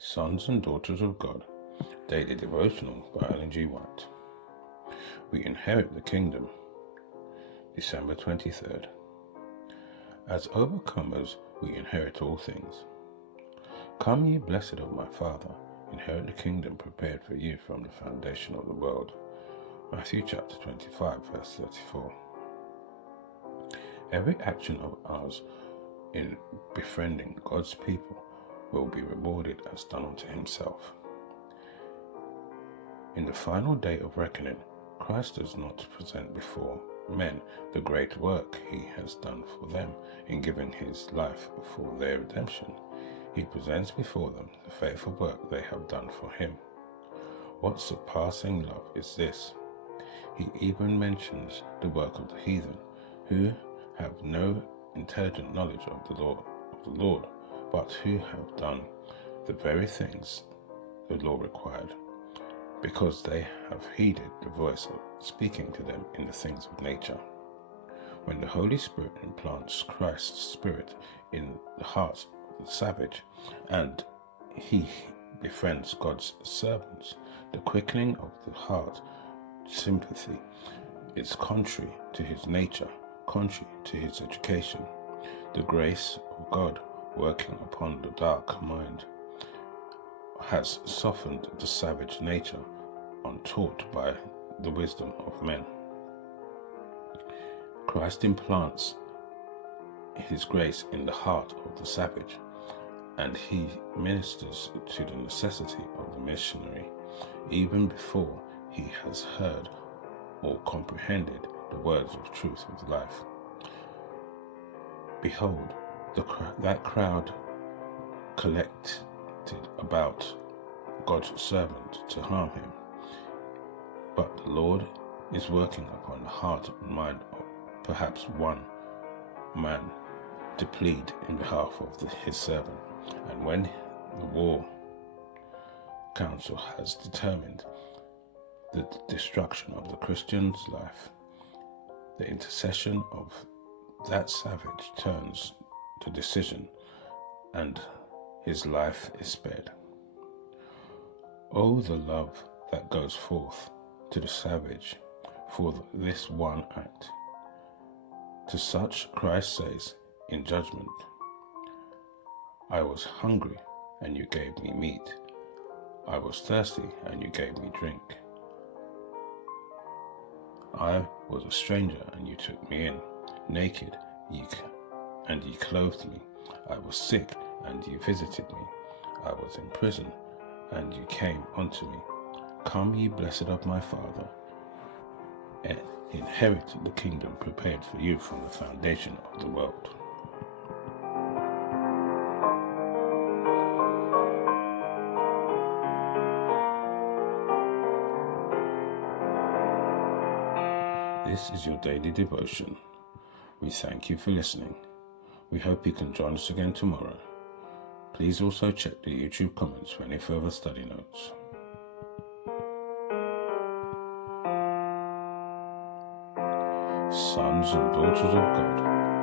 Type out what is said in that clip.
Sons and Daughters of God, Daily Devotional by Ellen G. White. We inherit the kingdom. December 23rd. As overcomers, we inherit all things. Come, ye blessed of my Father, inherit the kingdom prepared for you from the foundation of the world. Matthew chapter 25, verse 34. Every action of ours in befriending God's people will be rewarded as done unto himself. In the final day of reckoning, Christ does not present before men the great work he has done for them in giving his life for their redemption. He presents before them the faithful work they have done for him. What surpassing love is this? He even mentions the work of the heathen, who have no intelligent knowledge of the Lord, but who have done the very things the law required, because they have heeded the voice of speaking to them in the things of nature. When the Holy Spirit implants Christ's Spirit in the heart of the savage, and he befriends God's servants, the quickening of the heart, sympathy, is contrary to his nature, contrary to his education. The grace of God working upon the dark mind has softened the savage nature, untaught by the wisdom of men. Christ implants his grace in the heart of the savage, and he ministers to the necessity of the missionary even before he has heard or comprehended the words of truth of life. Behold, that crowd collected about God's servant to harm him, but the Lord is working upon the heart and mind of perhaps one man to plead in behalf of his servant. And when the war council has determined the destruction of the Christian's life, the intercession of that savage turns to decision, and his life is spared. Oh, the love that goes forth to the savage for this one act. To such Christ says in judgment, I was hungry, and you gave me meat. I was thirsty, and you gave me drink. I was a stranger, and you took me in. Naked, and ye clothed me. I was sick, and you visited me. I was in prison, and you came unto me. Come, ye blessed of my Father, and inherit the kingdom prepared for you from the foundation of the world. This is your daily devotion. We thank you for listening. We hope you can join us again tomorrow. Please also check the YouTube comments for any further study notes. Sons and Daughters of God.